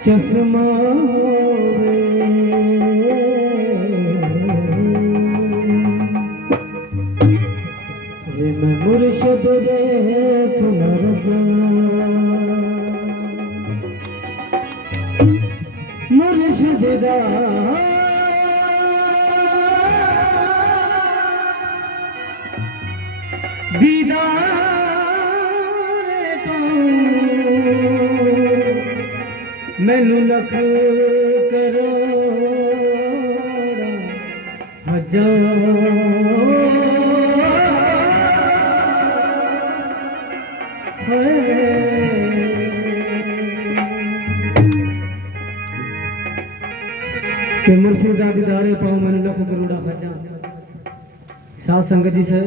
चश्मा रे मैं मुर्शद रे तुमर मुर्शद दा मैनू लख करोड़ा हजार के मुर्शिद दीदारे पाओ मैनू लख करोड़ा हजार। साथ संगत जी से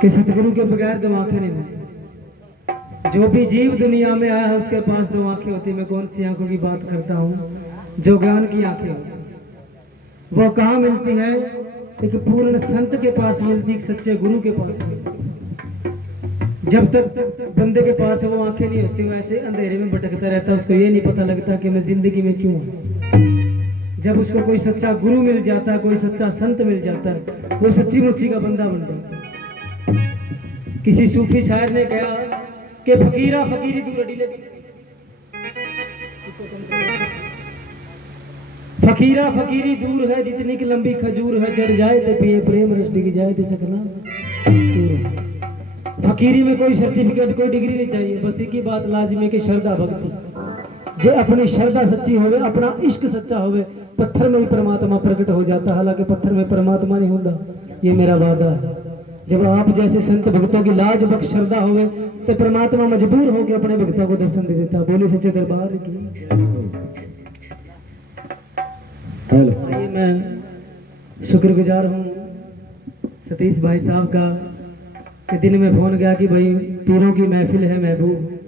कि सतगुरु के बगैर दो आंखें नहीं होती। जो भी जीव दुनिया में आया है उसके पास दो आंखें होती। मैं कौन सी आंखों की बात करता हूँ? जो ज्ञान की आंखें होती। वो कहाँ मिलती है? एक पूर्ण संत के पास मिलती, एक सच्चे गुरु के पास मिलती। जब तक बंदे के पास वो आंखें नहीं होती, वो ऐसे अंधेरे में भटकता रहता है। उसको ये नहीं पता लगता कि मैं जिंदगी में क्यों हूँ। जब उसको कोई सच्चा गुरु मिल जाता है, कोई सच्चा संत मिल जाता है, वो सच्ची मुच्ची का बंदा बन जाता है। किसी सूफी शायर ने कहा कि फकीरा फकीरी दूर अड़ी लगी, फकीरा फकीरी दूर है जितनी की लंबी खजूर है। चढ़ जाए तो पिए प्रेम रस डिग जाए तो चकना चूर। फकीरी में कोई सर्टिफिकेट कोई डिग्री नहीं चाहिए, बस एक ही बात लाजिम है कि श्रद्धा भक्ति। जे अपनी श्रद्धा सच्ची होवे, अपना इश्क सच्चा होवे, पत्थर में भी परमात्मा प्रकट हो जाता। हालांकि पत्थर में परमात्मा नहीं होता, ये मेरा वादा है। जब आप जैसे संत भक्तों की लाज बख्श श्रद्धा होवे तो परमात्मा मजबूर होकर अपने भक्तों को दर्शन दे देता। बोले सच्चे दरबार की। मैं शुक्रगुजार हूँ सतीश भाई साहब का कि दिन में फोन गया कि भाई पीरों की महफिल है महबूब,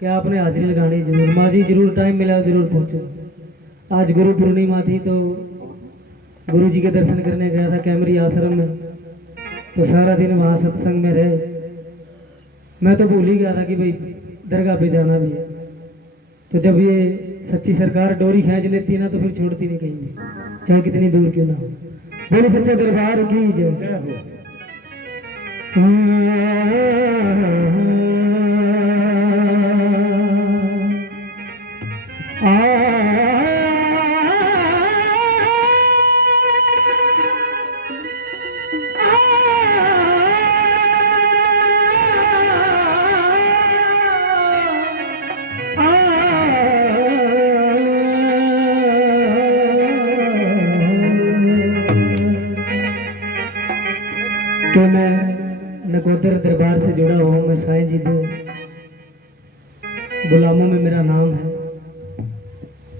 क्या आपने हाजिरी लगानी जरूर। माँ जी जरूर टाइम मिला जरूर पहुँचो। आज गुरु पूर्णिमा थी तो गुरु जी के दर्शन करने गया था कैमरी आश्रम में, तो सारा दिन वहाँ सत्संग में रहे। मैं तो भूल ही गया था कि भाई दरगाह पे जाना भी है। तो जब ये सच्ची सरकार डोरी खींच लेती है ना तो फिर छोड़ती नहीं कहीं भी, चाहे कितनी दूर क्यों ना हो। बोले सच्चा दरबार की जय हो। कि मैं नकोदर दरबार से जुड़ा हुआ हूँ। मैं साईं जी के गुलामों में मेरा नाम है।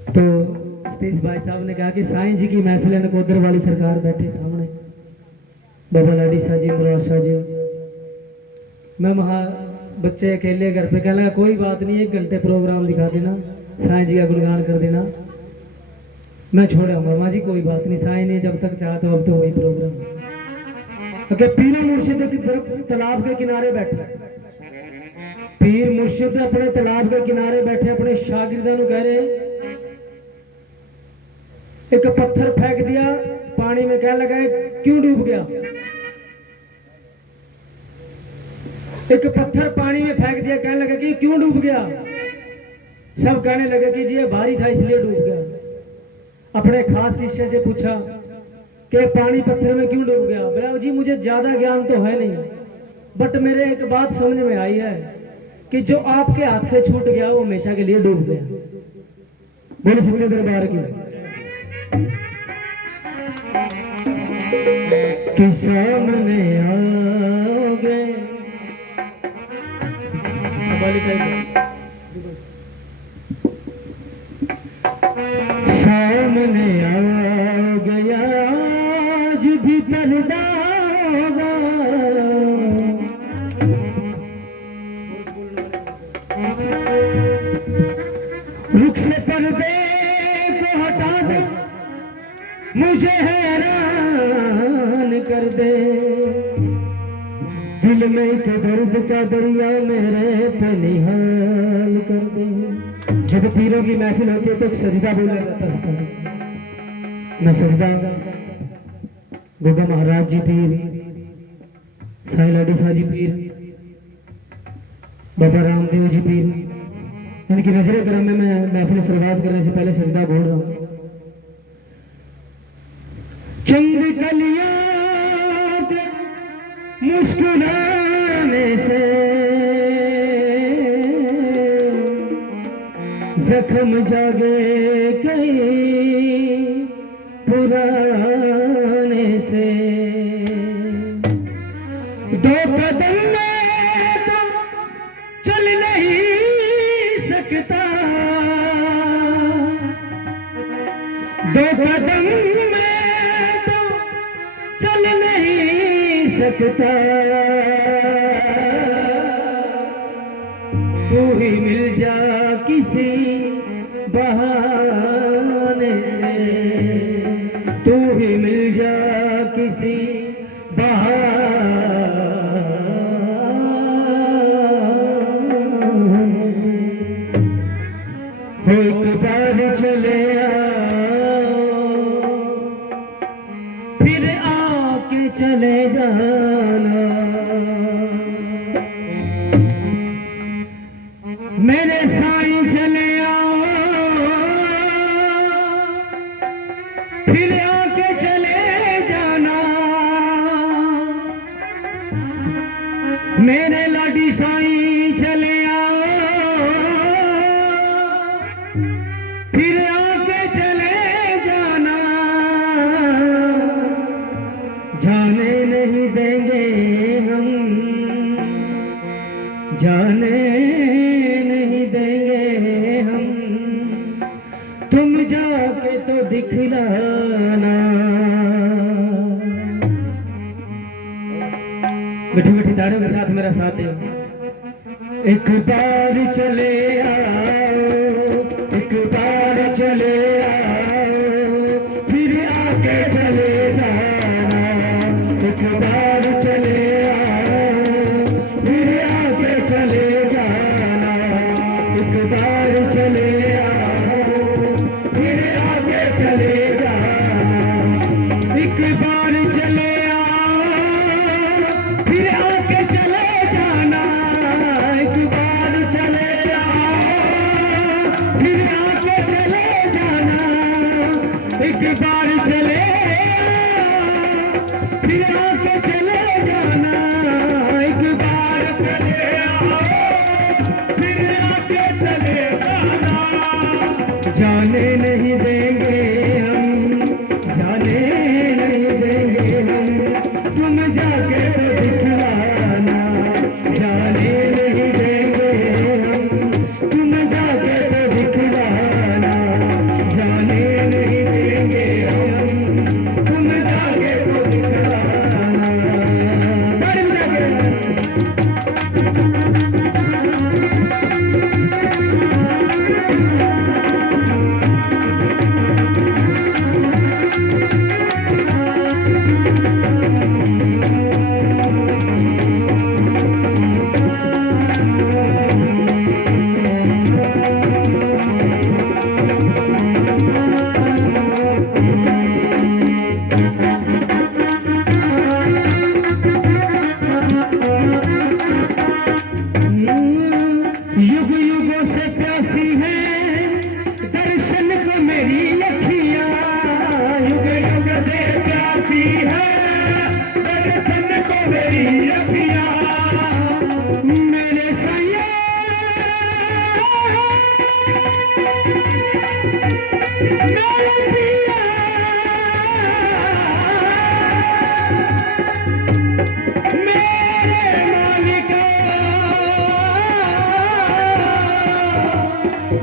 तो सतीश भाई साहब ने कहा कि साईं जी की महफिल है, नकोदर वाली सरकार बैठे सामने, बाबा लाडी शाह जी, मुराद शाह जी। मैं वहाँ बच्चे अकेले घर पे, कहने लगा कोई बात नहीं, 1 घंटे प्रोग्राम दिखा देना, साईं जी का गुणगान कर देना, मैं छोड़ाऊंगा। माँ जी कोई बात नहीं, साईं ने जब तक चाहा तो अब तो वही प्रोग्राम। पीर मुर्शिद की तरफ तालाब के किनारे बैठे, पीर मुर्शिद अपने तालाब के किनारे बैठे अपने शागिर्दों को कह रहे, एक पत्थर फेंक दिया पानी में, कहने लगा क्यों डूब गया। एक पत्थर पानी में फेंक दिया, कहने लगा कि क्यों डूब गया। सब कहने लगे कि जी ये भारी था इसलिए डूब गया। अपने खास शिष्य से पूछा कि पानी पत्थर में क्यों डूब गया। बोला जी मुझे ज्यादा ज्ञान तो है नहीं, बट मेरे एक बात समझ में आई है कि जो आपके हाथ से छूट गया वो हमेशा के लिए डूब गया। बोले सच्चे दरबार की। कि सामने आओगे सामने आओगे आज भी पर्दा होगा, रुख से पर्दे को हटा दे, मुझे हैरान कर दे, दिल में एक दर्द का दरिया मेरे पे निहाल कर दे। जब पीरों की महफिल होती है तो एक सजदा बोला जाता है। मैं सजदा गोगा महाराज जी पीर, साईं लाडी शाह जी पीर, बाबा रामदेव जी पीर, इनकी नजर करम में मैं महफिल शुरुआत करने से पहले सजदा बोल रहा हूँ। चंद कलियां मुस्कुराने से जख्म जागे कई पुराने से। दो कदम में तो चल नहीं सकता, दो कदम में तो चल नहीं सकता। तू ही मिल जा किसी बहाने से, तू ही मिल जा किसी बहाने से। हो एक बार चले आओ फिर आके चले जाना। मेरे साईं चले आओ फिर आके चले जाना। मेरे लाडी साईं चले आओ फिर आके चले जाना। जाने नहीं देंगे हम, जाने नहीं देंगे हम, तुम जाके तो दिखलाना। मीठी मीठी ताड़ियों के साथ मेरा साथ दे। एक बार चले आओ, एक बार चले आओ फिर आके चले जाना। एक बार चले आओ फिर आके चले जाना। एक बार चले आओ फिर आके चले जाना। एक बार चले आओ फिर आके चले जाना। एक बार चले आओ फिर आके चले जाना। एक बार चले आओ फिर आके चले जाना। एक बार चले आओ फिर आके चले जाना। जाने नहीं देंगे हम, जाने नहीं देंगे हम, तुम जाके तो दिखलाना। जाने नहीं देंगे हम, तुम जाके तो दिखलाना। जाने नहीं देंगे हम, तुम जाके तो दिखलाना। ताड़ी बजा के। युग युगों से प्यासी है दर्शन को मेरी अखियां। युग युग से प्यासी है दर्शन को मेरी अखियां। मेरे सैया मेरे पिया मेरे मालिका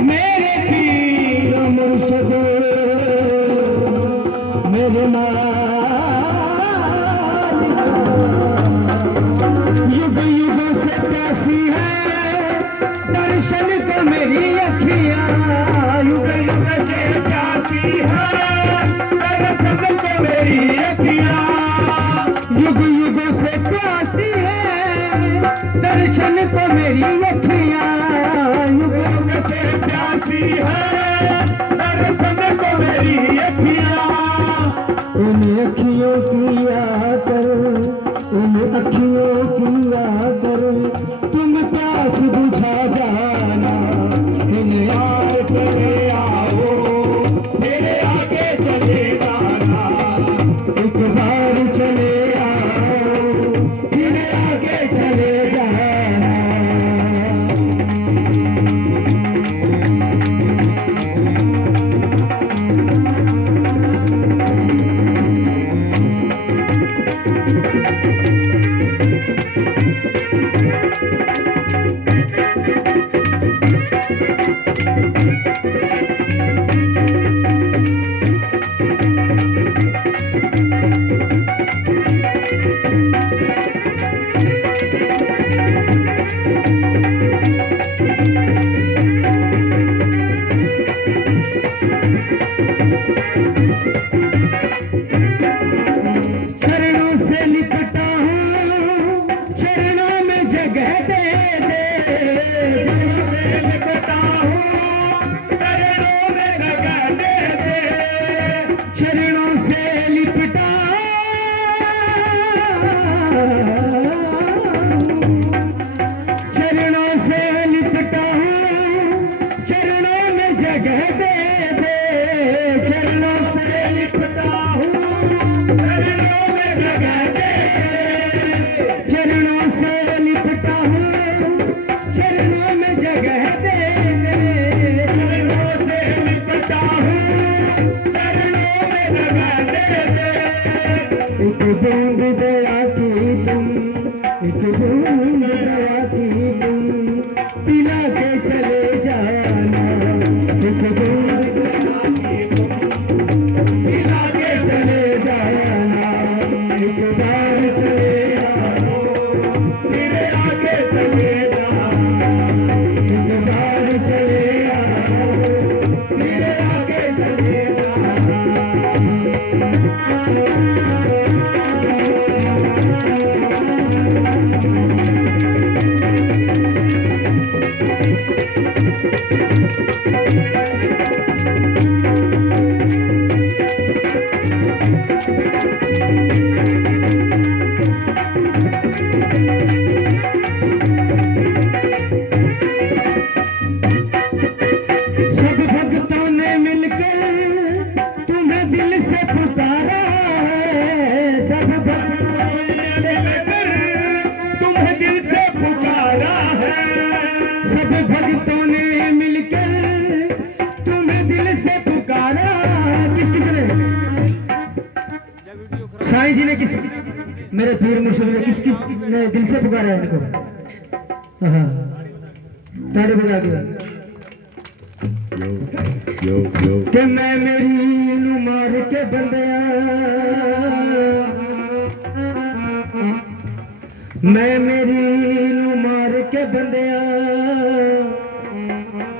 मेरे पीर मुर्शद मेरे मालिका। युग युग से प्यासी मेरी अखियां युग युग से प्यासी है दर्शन को मेरी अखियां, इन अखियों की आकर, इन अखियों की आकर तुम प्यास बुझा जाना। इन यार चले आओ मेरे आगे चले जाना, एक बार चले आओ फिर आगे चले जाना। चरणों से लिपटा हूँ, चरणों में जगह दे दे। चरणों से लिपटा हूँ चरणों में जगह दे दे, चरणों से लिपटा चरणों से लिपटा हूँ, चरणों में जगह दे दे। चरणों से लिपटा हूँ चरणों में जगह दे दे, चरणों से लिपटा हूँ, चरणों में जगह दे दे। चरणों से लिपटा हूँ चरणों में जगह दे दे, एक बूंद दया की तुम, एक बूंद दया की तुम पिला के चले जाना। एक बूंद दया की तुम पिला के चले जाना। एक बार चले आओ फिर आगे चले जाना, एक बार चले आओ फिर आगे चले जाना। सब भक्तों ने मिलकर तुम्हें दिल से पुकारा है। सब भक्तों ने मिलकर तुम्हें दिल से पुकारा है, सब भक्तों ने मिलकर तुम्हें दिल से पुकारा। किस किस ने? साईं जी ने किस, मेरे पीर मुर्शिद ने किस किस ने दिल से पुकारा है इनको? हाँ, ताली बजा के कि मैं मेरी नू मार के बंदिया, मैं मेरी नू मार के बंदिया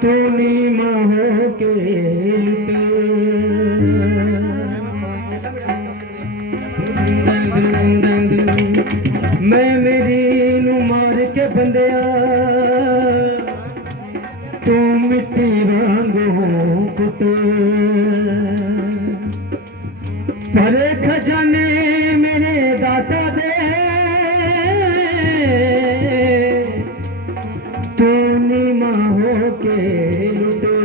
तू नीमा हो के लुटे। मैं मेरी नू मार के बंदिया तू मिट्टी वांग हो कुटे। भरे खजाने मेरे दाता दे तू नीमा हो के लुटे।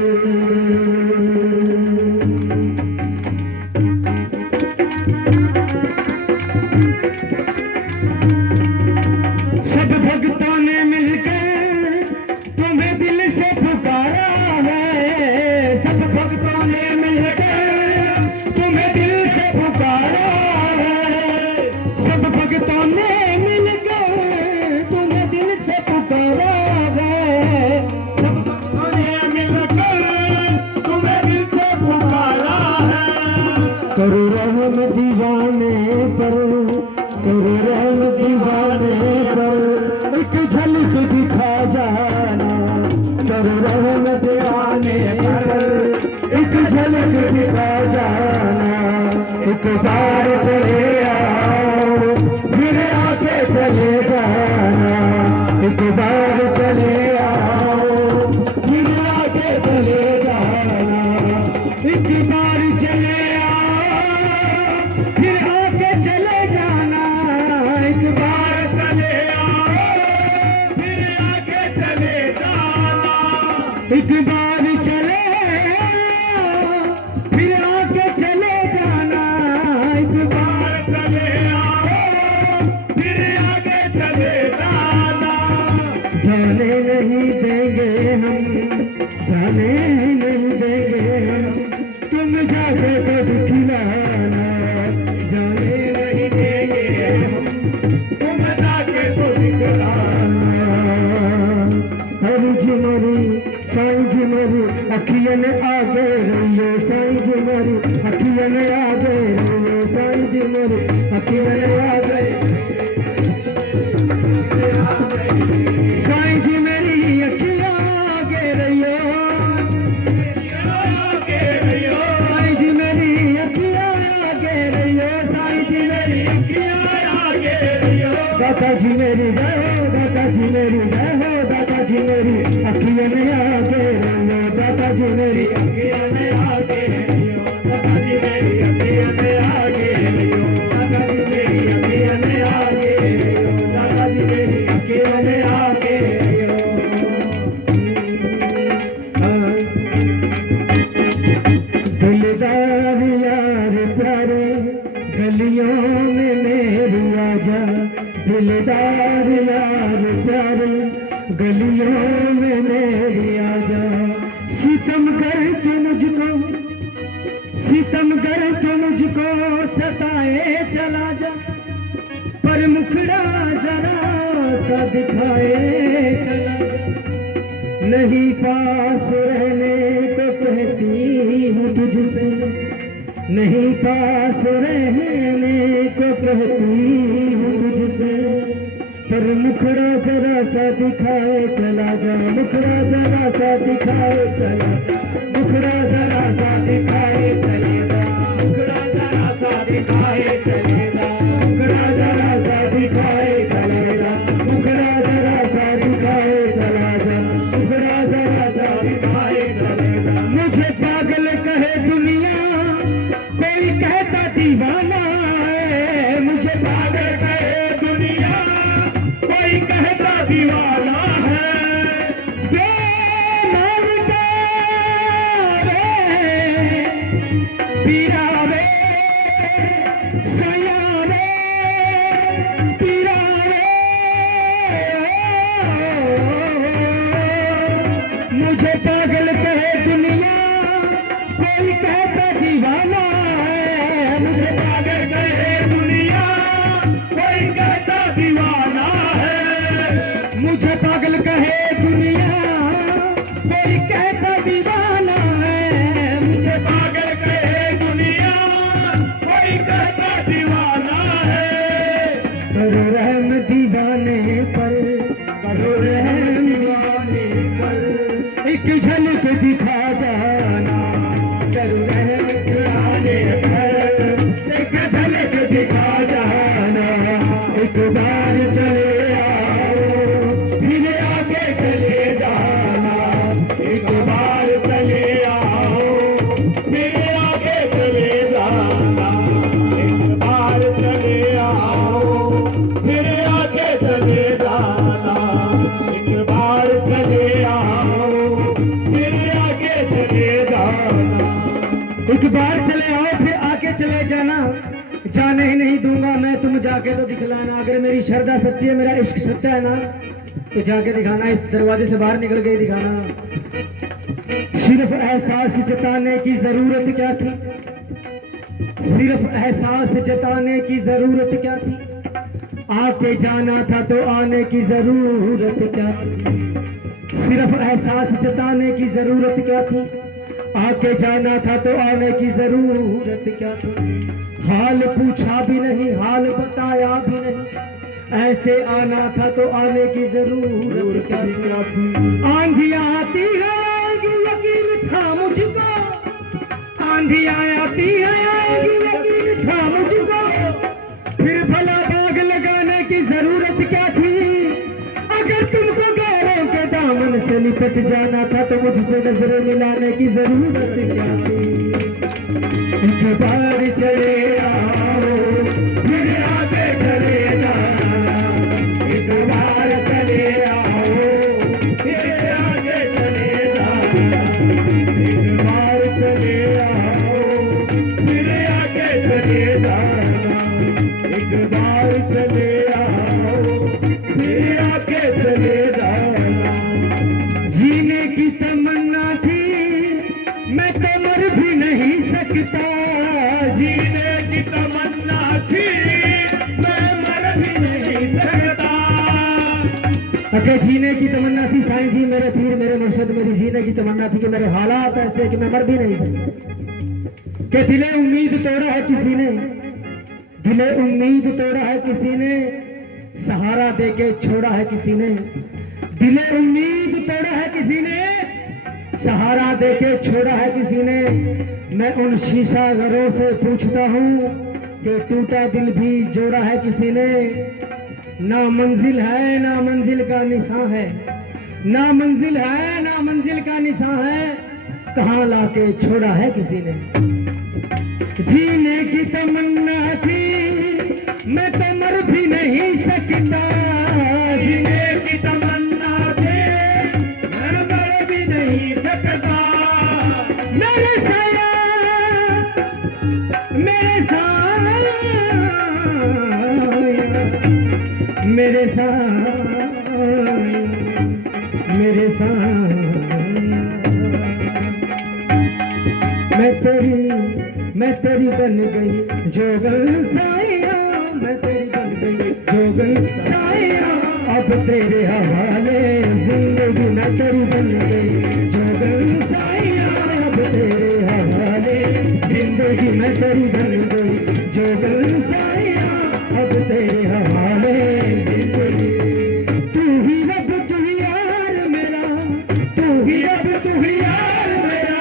सब भक्तों ने मिलकर तुम्हें दिल से पुकारा है। सब भक्तों ने मिलकर तुम्हें दिल से पुकारा है। सब भक्तों ने मिलकर तुम्हें दिल से पुकारा है। सब भक्तों ने मिलकर तुम्हें दिल से पुकारा है, करो रहम दीवाने पर, करो रहम दीवाने पर एक झलक दिखा जाना। करो रहम दीवाने पर एक झलक दिखा जाना। एक बार चले आओ फिर आके चले जाना। एक बार चले एक बार चले फिर आके चले जाना, एक बार चले आओ फिर आगे चले जाना, जाने नहीं देंगे हम, जाने नहीं देंगे हम, तुम जाके तो दिखलाना, जाने नहीं देंगे हम, तुम जाके तो दिखलाना। हरी जी मरी साईं जी मरी अखियन आगे रहियो, साईं जी मरी अखियन आगे रहियो, साईं जी मरी अखियन आगे, साईं जी मेरी अखियां आगे रहियो, आगे रहियो, साईं जी मेरी अखियां आगे रहियो, साईं जी मेरी आगे रहियो, दादा जी मेरी जय हो, दादा जी मेरी जय हो, दादा जी मेरी अखियन आगे रहियो, दादा जी मेरी अखियां में आगे रहियो, दादा जी मेरी अखियां में आगे रहियो, दादा जी मेरी अखियां में आगे रहियो, दादा जी मेरी अखियां में आगे रहियो। दिलदार यार प्यारे गलियों में मेरी आजा, दिलदार यार प्यारे गलियों में मेरी आजा, सितमगर तू मुझको, सितमगर तू मुझको सताए चला जा, पर मुखड़ा जरा सा दिखाए चला जा, नहीं पास रहने को कहती हूँ तुझसे, नहीं पास रहने को कहती हूँ तुझसे, पर मुखड़ा जरा सा दिखाए चला जा, मुखड़ा जरा सा दिखाए चला, मुखड़ा जरा सा दिखाए चले जा, मुखड़ा जरा सा दिखाए चले जा, मुखड़ा जरा सा दिखाए चले जा, मुखड़ा जरा सा दिखाए चला जा, मुखड़ा जरा सा दिखाए चले जा। मुझे पागल कहे दुनिया, कोई कहता दीवाना है, मुझे पागल कहे दुनिया, कोई कहता दीवाना है, बेमानता रे पीरा रे सया रे पीरा रे, मुझे पागल कहे दुनिया, कोई कहता दीवाना है, मुझे पागल कहे दुनिया, कोई कहता दीवाना है, मुझे पागल कहे दुनिया, कोई कहता दीवाना है, मुझे पागल कहे दुनिया, कोई कहता दीवाना है, करो रहम दीवाने पर, करो रहम दीवाने पर, एक झलक दिखा जाना, करो रहम दीवाने पर, एक झलक दिखा जाना, एक बार चले आओ फिर आगे चले जाना, एक बार चले आओ फिर आगे चले जाना, एक बार चले आओ फिर आगे चले जाना, एक बार चले आओ फिर आगे चले जाना। एक बार चले आओ फिर आके चले जाना, जाने ही नहीं दूंगा मैं, तुम जाके तो दिखलाना, अगर मेरी श्रद्धा सच्ची है, मेरा इश्क सच्चा है ना, तो जाके दिखाना, इस दरवाजे से बाहर निकल के ही दिखाना। सिर्फ एहसास जताने की जरूरत क्या थी, सिर्फ एहसास जताने की जरूरत क्या थी, आके जाना था तो आने की जरूरत क्या थी, सिर्फ एहसास जताने की जरूरत क्या थी, आके जाना था तो आने की जरूरत क्या थी, हाल पूछा भी नहीं, हाल बताया भी नहीं, ऐसे आना था तो आने की जरूरत क्या थी, आंधियां आती है आएगी यकीन था मुझको, आंधियां आती है आएगी यकीन था मुझको, फिर भला बाग लगाने की जरूरत क्या थी, अगर तुमको गैरों के दामन से लिपट जाना था तो मुझसे नजरें मिलाने की जरूरत क्या थी, एक बार चले आओ फिर आगे चले जाना, एक बार चले आओ फिर आगे चले जाना, के जीने की तमन्ना थी साईं जी मेरे पीर मेरे मुर्शिद, मेरी जीने की तमन्ना थी कि मेरे हालात ऐसे कि मैं मर भी नहीं सकता। कि दिले उम्मीद तोड़ा है किसी ने, दिले उम्मीद तोड़ा है किसी ने, सहारा देके छोड़ा है किसी ने। दिले उम्मीद तोड़ा है किसी ने, सहारा देके छोड़ा है किसी ने। मैं उन शीशा घरों से पूछता हूँ कि टूटा दिल भी जोड़ा है किसी ने। ना मंजिल है ना मंजिल का निशान है, ना मंजिल है ना मंजिल का निशान है, कहाँ लाके छोड़ा है किसी ने। जीने की तमन्ना थी मैं तो मर भी नहीं सकता, जीने की तमन्ना थी मैं मर भी नहीं सकता। मेरे साया मेरे साया मेरे साया मेरे साया मैं तेरी बन गई जोगन साया, मैं तेरी बन गई जोगन साया। अब तेरे हवाले जिंदगी मैं तेरी बन गई जोगन साया, अब तेरे हवाले जिंदगी मैं तेरी बन गई जोगन साया, अब तेरे हवाले जिंदगी। तू ही रब तू ही यार मेरा, तू ही रब तू ही यार मेरा,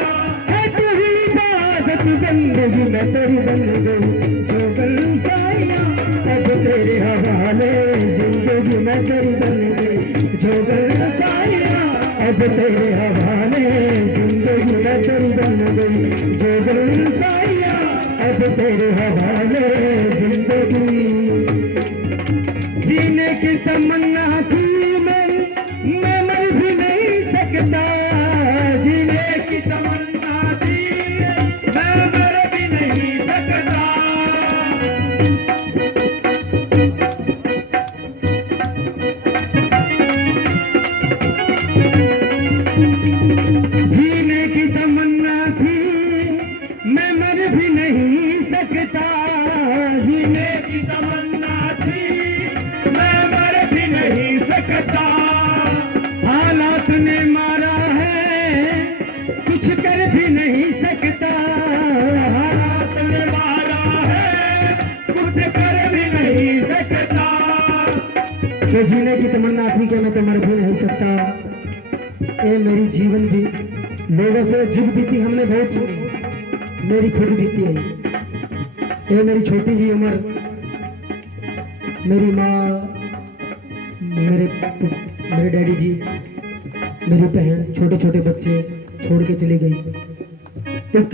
है तू ही इबादत बंदगी मैं तेरी बन गई जोगन साया, अब तेरे हवाले जिंदगी मैं तेरी बन गई जोगन साया, अब तेरे हवाले जिंदगी मैं तेरी बन गई जोगन साया, अब तेरे हवाले जिंदगी। जीने की तमन्ना थी मैं मर भी नहीं सकता, जीने की तमन्ना थी मैं मर भी नहीं सकता। जीने की तमन्ना थी मैं मर भी नहीं सकता, जीने की तमन्ना थी मैं मर भी नहीं सकता। हालात ने मारा है कुछ कर भी नहीं सकता, हालात ने मारा है कुछ कर भी नहीं सकता। कि जीने की तमन्ना थी कि मैं तो मर भी नहीं सकता। ये मेरी जीवन भी लोगों से जुग बीती हमने बहुत सुनी, मेरी खुद बीती है। ये मेरी छोटी सी उम्र, मेरी माँ, मेरे डैडी जी, मेरी बहन, छोटे छोटे बच्चे छोड़ के चली गई। एक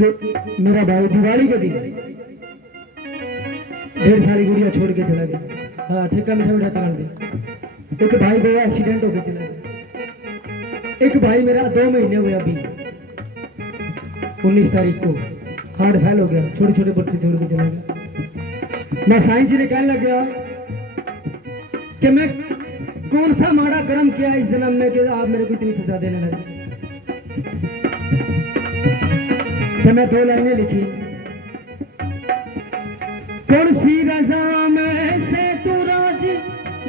मेरा भाई दिवाली के दिन 1.5 साल की गुड़िया छोड़ के चला गया। हाँ ठेका मीठा मीठा चलन दे। एक भाई गोवा एक्सीडेंट होकर चला गया। एक भाई मेरा 2 महीने हुए अभी 19 तारीख को हार्ट फेल हो गया, छोटे छोटे बच्चे छोड़ के चला गया। मैं साईं जी ने कहने लग गया कि मैं कौन सा माड़ा कर्म किया इस जन्म में कि आप मेरे को इतनी सजा देने लगे। तो मैं 2 लाइनें लिखी। कौन सी रजा में से तू राज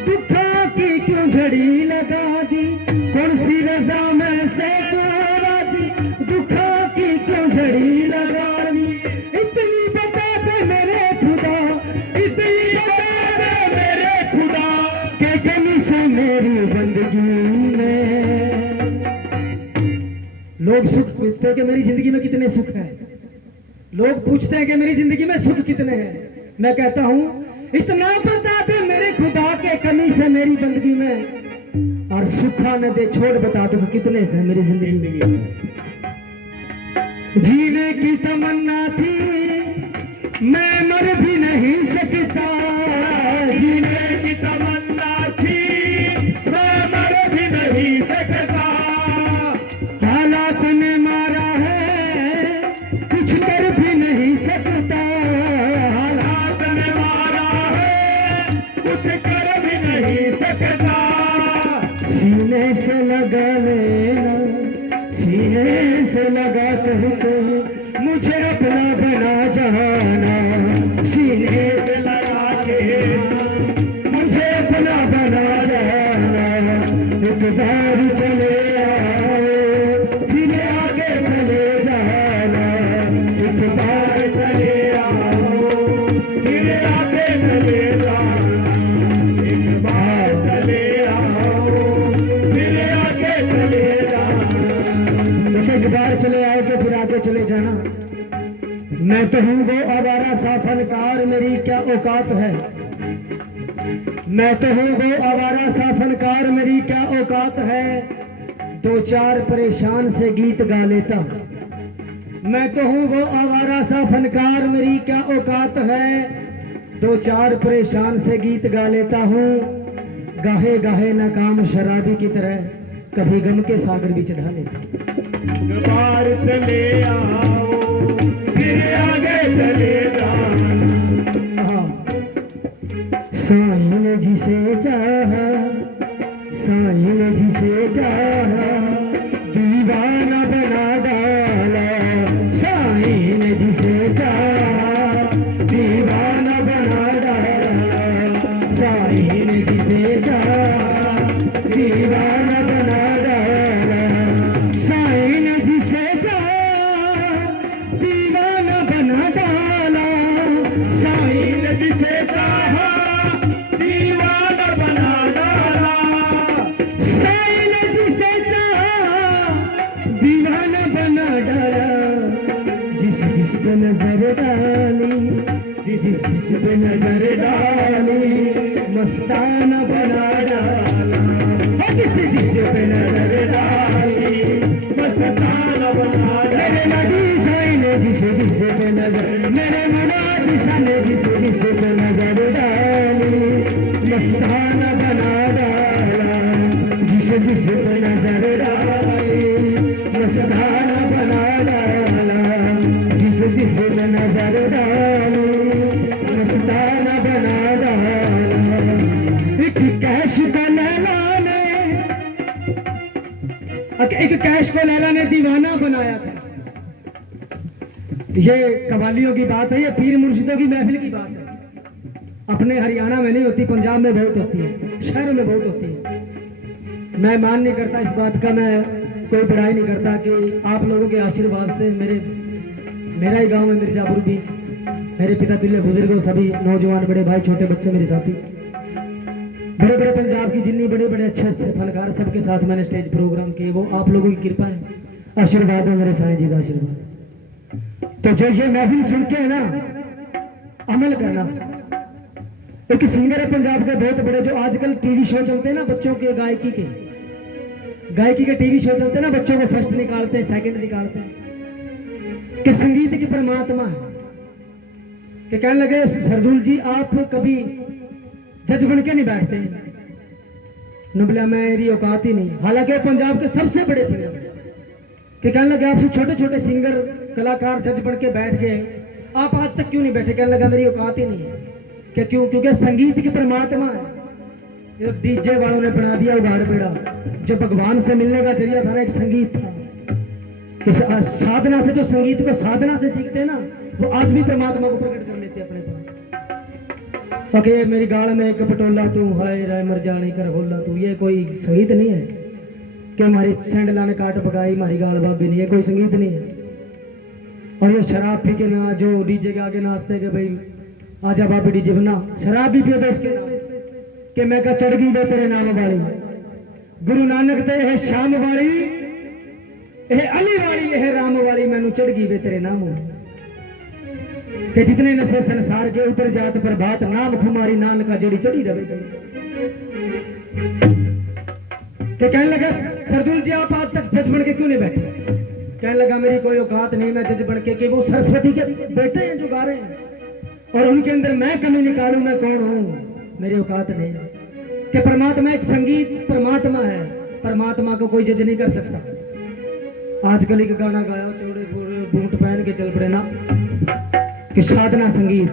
दुखा की क्यों झड़ी लगा दी, कौन सी रजा में से तू राज दुखा की क्यों झड़ी लगा दी। इतनी बता दे मेरे खुदा, इतनी बता दे मेरे खुदा के कमी से मेरी बंदगी में। लोग सुख पूछते हैं कि मेरी जिंदगी में कितने सुख है, लोग पूछते हैं कि मेरी जिंदगी में सुख कितने हैं। मैं कहता हूं इतना बता दे मेरे खुदा के कमी से मेरी बंदगी में, और सुखा न दे छोड़ बता दो कितने से मेरी जिंदगी में। जीने की तमन्ना थी मैं मर भी नहीं सकता, जीने की तमन्ना थी मैं मर भी नहीं सकता। हालात ने मारा है कुछ कर भी नहीं सकता, हालात ने मारा है कुछ कर भी नहीं सकता। सीने से लगा लेना, सीने से लगा करके मुझे अपना बना जाना, सीने से लगा के मुझे अपना बना जाना। एक एक बार चले आओ तो फिर आगे चले जाना। मैं तो हूँ वो आवारा सा फनकार, मेरी क्या औकात है। मैं तो हूँ वो आवारा सा फनकार, मेरी क्या औकात है। दो चार परेशान से गीत गा लेता। मैं तो हूँ वो आवारा सा फनकार, मेरी क्या औकात है। दो चार परेशान से गीत गा लेता हूँ। गाहे गाहे नाकाम शराबी की तरह कभी गम के सागर भी चढ़ा लेता। बाहर चले आओ फिर आगे चले जाओ। साईं ने जिसे चाहा, साईं ने जिसे चाहा, दीवाना बना डाला। साईं ने जिसे चाहा, दीवाना बना डाला। साईं ने जिसे चाहा, दीवाना बना डाला। साईं ने जिसे चाहा, दीवाना बना डाला। साईं ने जिसे चाहा दीवाना बना डाला। साईं ने जिसे चाहा, दीवाना बना डाला। जिस जिस पे नजर डाली, जिस जिस पे नजर डाली, मस्ताना बना डाला। जिस जिस पे नजर डाली, मस्ताना बना डाला। मेरे नबी साईं ने जिस जिस पे नजर, मेरे मुराद शाह ने जिस जिस पे नजर डाली, मस्ताना बना डाला। जिस जिस पे नजर डाली, मस्ताना बना डाला। जिस जिस पे नजर डाली, मस्ताना बना डाला। एक कैश का लैला ने, एक कैश को लैला ने दीवाना बनाया था। ये कवालियों की बात है, ये पीर मुर्शिदों की महफिल की बात है। अपने हरियाणा में नहीं होती, पंजाब में बहुत होती है, शहरों में बहुत होती है। मैं मान नहीं करता इस बात का, मैं कोई बड़ाई नहीं करता कि आप लोगों के आशीर्वाद से मेरा ही गांव है मिर्जापुर भी, मेरे पिता तुल्य बुजुर्गों, सभी नौजवान, बड़े भाई, छोटे बच्चे, मेरे साथी, बड़े बड़े पंजाब की जितनी बड़े बड़े अच्छे फनकार, सबके साथ मैंने स्टेज प्रोग्राम किए। वो आप लोगों की कृपा है, आशीर्वाद है, मेरे साईं जी का आशीर्वाद। तो जो ये महफिल सुन के है ना, अमल करना। एक सिंगर है पंजाब के बहुत बड़े, जो आजकल टीवी शो चलते हैं ना बच्चों के, गायकी के टीवी शो चलते हैं ना, बच्चों को फर्स्ट निकालते हैं, सेकंड निकालते हैं, कि संगीत की परमात्मा है। कि कहने लगे सरदुल जी आप कभी जज बन के नहीं बैठते। न बोला मेरी औकात ही नहीं, हालांकि पंजाब के सबसे बड़े सिंगर। कि कहने लगे आपसे छोटे छोटे सिंगर कलाकार जज बन के बैठ गए, आप आज तक क्यों नहीं बैठे। कहने लगा मेरी औकात ही नहीं है। क्या क्यों? क्योंकि संगीत की परमात्मा है। ये डीजे वालों ने बना दिया उगाड़ पेड़ा। जो भगवान से मिलने का जरिया था ना, एक संगीत था। कि साधना से, जो संगीत को साधना से सीखते हैं ना, वो आज भी परमात्मा को प्रकट कर लेते हैं अपने पास। बाकी मेरी गाड़ में एक पटोला तू, हाय राय मर जाने कर होला तू, ये कोई संगीत नहीं है। कि हमारी सैंडला ने काट पकाई, हमारी गाड़ बाबी नहीं, ये कोई संगीत नहीं है। और ये शराब पी के ना, जो डीजे के आगे नाचते कि भाई आजा बाबी डीजे बना, शराब भी पियो तो इसके नाम कि मैं का चढ़ गई वे तेरे नाम वाली। गुरु नानक ते यह शाम वाली, यह अली वाली, यह राम वाली, मैनू चढ़ गई वे तेरे नाम। कि जितने नशे संसार के उतर जात पर बात, नाम खुमारी नानका जड़ी चढ़ी रवे। कि कहने लगा सरदुल जी आप आज तक जज बन के क्यों नहीं बैठे। कहने लगा मेरी कोई औकात नहीं, मैं जज बन के, कि वो सरस्वती के बेटे हैं जो गा रहे हैं, और उनके अंदर मैं कमी निकालूं, मैं कौन हूं, मेरी औकात नहीं। कि परमात्मा एक संगीत परमात्मा है, परमात्मा को कोई जज नहीं कर सकता। आजकल एक गाना गाया चौड़े बूट पहन के चल पड़े ना, कि साधना संगीत।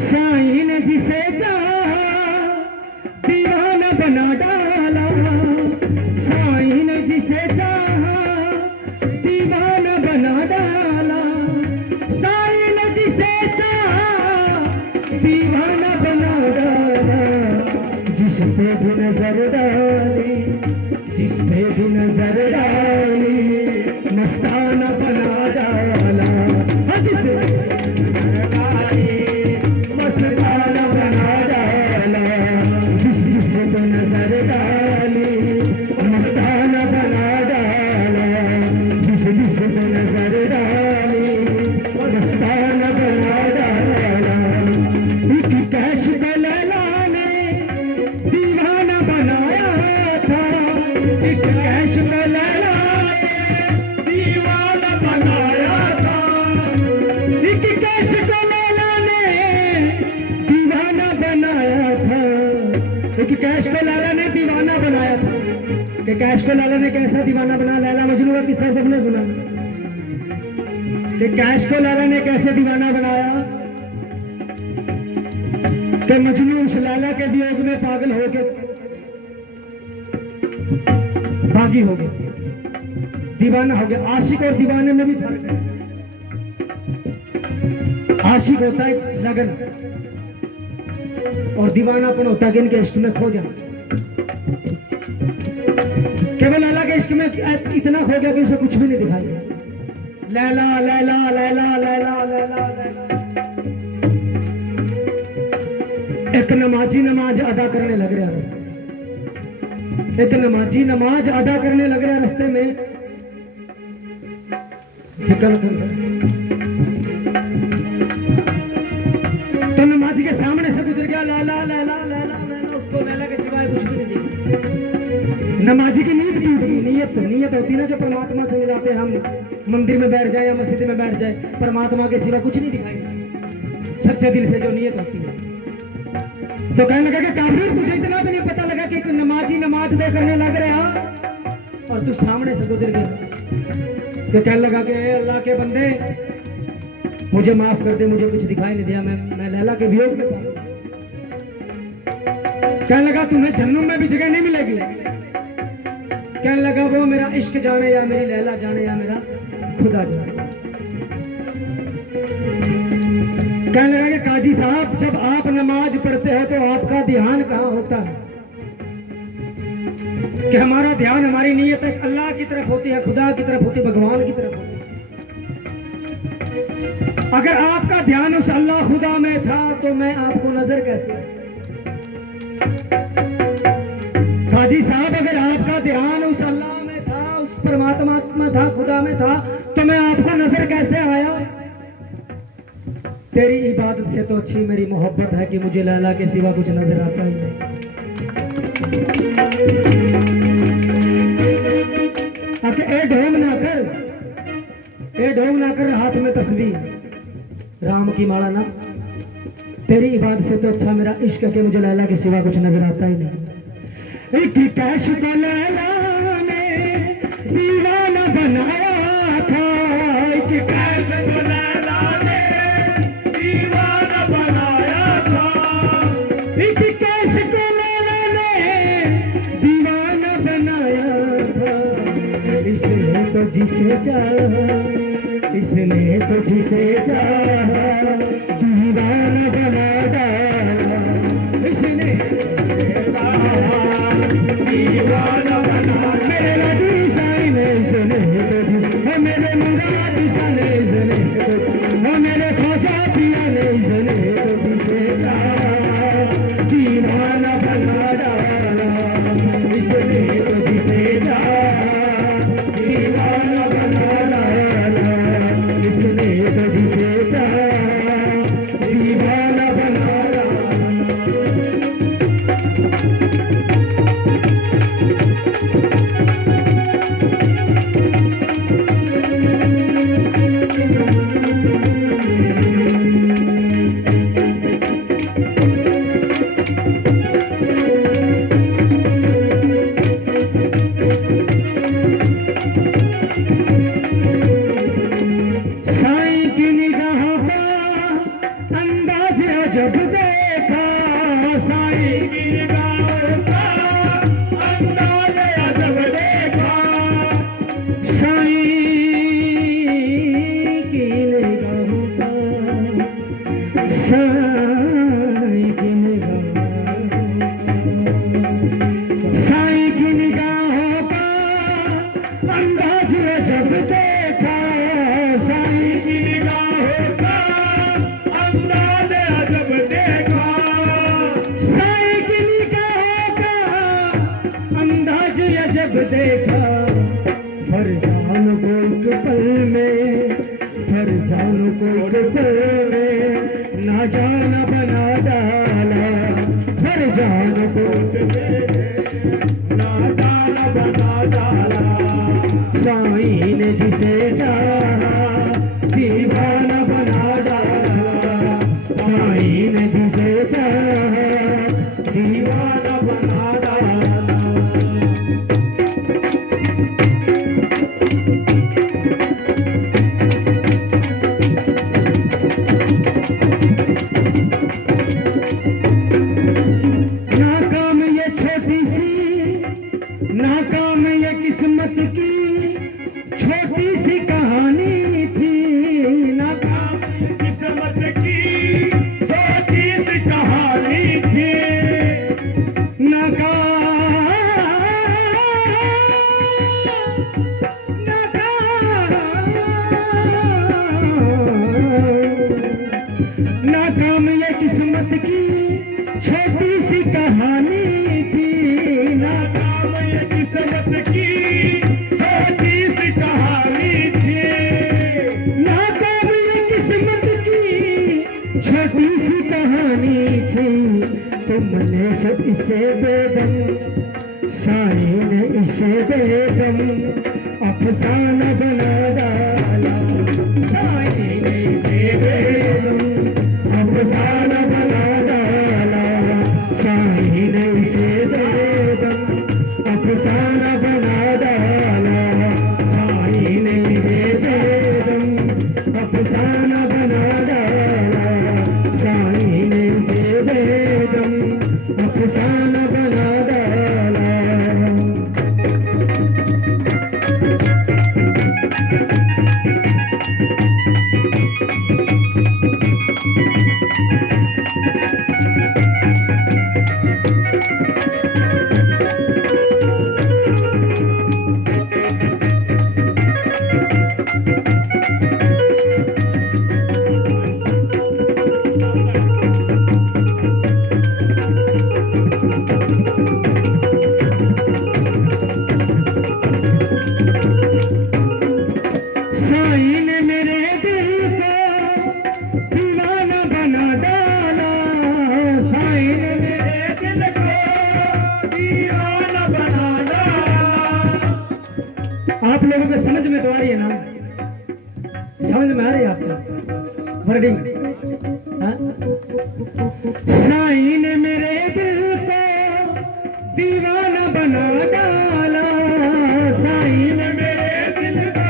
साईं ने जिसे चाहा दीवाना बना डाला। साईं ने जिसे चाहा दीवाना बना डाला। साईं ने जिसे चाहा दीवाना बना डाला। जिस पे भी नजर डाली, जिस पे भी नजर डाली, मस्ताना बना डाला। जिस मस्ताना बना डाला। कैश को लैला दीवाना बनाया था, एक कैश को लैला ने दीवाना बनाया था, एक कैश को लैला ने दीवाना बनाया था। कि कैश को लैला ने कैसा दीवाना बनाया? लैला मजनू का किस्सा सबने सुना कि कैश को लैला ने कैसे दीवाना बनाया कि मजनू उस लैला के वियोग में पागल हो के बागी हो गया, दीवाना हो गया। आशिक और दीवाने में भी फर्क है। आशिक होता है लगन और दीवानापन होता है कि इनके इश्क में खो जाए। केवल लैला के इश्क में इतना खो गया कि उसे कुछ भी नहीं दिखाई दिया। लैला लैला लैला लैला लैला लैला। एक नमाजी नमाज अदा करने लग रहा रास्ते, एक नमाजी नमाज अदा करने लग रहा रास्ते में तो नमाजी के सामने से गुजर गया। लैला लैला लैला लैला, उसको लैला के सिवाय कुछ भी नहीं दिखा। नमाजी की नीयत टूट गई। नीयत होती ना जो परमात्मा से मिलाते हैं। हम मंदिर में बैठ जाए या मस्जिद में बैठ जाए, परमात्मा के सिवा कुछ नहीं दिखाई, सच्चे दिल से जो नीयत होती है। तो कहने लगा कि काफिर, तुझे इतना भी नहीं पता लगा कि एक नमाजी नमाज दे करने लग रहा और तू सामने से गुजर गया। तो कहने लगा कि अल्लाह के बंदे मुझे माफ कर दे, मुझे कुछ दिखाई नहीं दिया, मैं लैला के वियोग में था। कहने लगा तुम्हें जन्नत में भी जगह नहीं मिलेगी। कहने लगा वो मेरा इश्क जाने या मेरी लैला जाने या मेरा खुदा जाने। कहने लगा कि काजी साहब, जब आप नमाज पढ़ते हो तो आपका ध्यान कहाँ होता है? कि हमारा ध्यान, हमारी नीयत अल्लाह की तरफ होती है, खुदा की तरफ होती है, भगवान की तरफ होती है। अगर आपका ध्यान उस अल्लाह खुदा में था तो मैं आपको नजर कैसे? काजी साहब, अगर आपका ध्यान उस अल्लाह में था, उस परमात्मा में था, खुदा में था, तो मैं आपको नजर कैसे आया? तेरी इबादत से तो अच्छी मेरी मोहब्बत है कि मुझे लैला के सिवा कुछ नजर आता ही नहीं। ए ढोंग ना कर हाथ में तस्वीर, राम की माला ना। तेरी इबादत से तो अच्छा मेरा इश्क है कि मुझे लैला के सिवा कुछ नजर आता ही नहीं। एक कैश को लैला ने दीवाना बनाया था, एक कैश को लैला ने दीवाना बनाया था, एक कैश को लैला ने दीवाना बनाया था। इसने तो जिसे चाहा, इसने तो जिसे चाहा दीवाना बना डाला, इसने दीवाना बना। मेरे लड्डू साईं ने इसने तो मेरे मुराद शाह ने इसने तो मेरे ख्वाजा पिया ने इसने तो जिसे चाहा दीवाना बना डाला, इसने तो जिसे चाहा दीवाना बना डाला, इसने तो जिसे चाहा दीवाना बना डाला। जब देखा साईं की निगाहों का अंदाज़ अजब देखा, साईं की निगाहों का, साईं की निगाहों का अंदाज़ अजब देखा, साईं की निगाहों का अंदाज़ अजब देखा, साईं की निगाहों का अंदाज़ अजब देखा। फरजान को एक पल में, फरजान को एक पल में ना जाना बना डाला, फरजान को एक पल में ना जाना बना डाला। डाला साईं ने जिसे चाहा दीवाना बना डाला साईं ने जिसे चाहा दीवाना बना डाला नाकाम ये छोटी सी नाकाम ये किस्मत की छोटी सी कहानी थी नाकाम किस्मत की छोटी सी कहानी थी नाकाम ये किस्मत की छोटी सी कहानी थी नाकाम ये किस्मत की छोटी सी कहानी थी नाकाम ये किस्मत की छोटी सी कहानी थी तुमने सब इसे बेदम साईं ने इसे बेदम अफसाना बना डाला साईं ने इसे बेदम अफसाना बना डाला साईं ने इसे बेदम अफसाना बना डाला साईं ने इसे बेदम अफसाना बना डाला साईं ने इसे बेदम अफसाना बना डाला साईं ने मेरे दिल को दीवाना बना डाला साईं ने मेरे दिल को दीवाना बना डाला आप लोगों को समझ में तो आ रही है ना समझ में आ रही है आपको वर्डिंग साईं ने मेरे दिल को दीवाना बना डाला साईं ने मेरे दिल को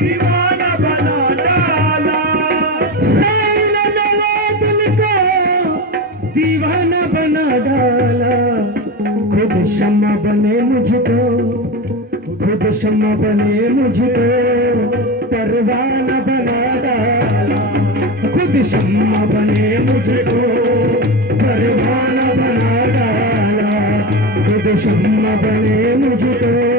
दीवाना बना डाला साईं ने मेरे दिल को दीवाना बना डाला खुद शम्मा बने मुझको खुद शम्मा बने मुझको परवाना बना डाला खुद शम्मा बने मुझको परवाना बना डाला खुद शम्मा बने मुझको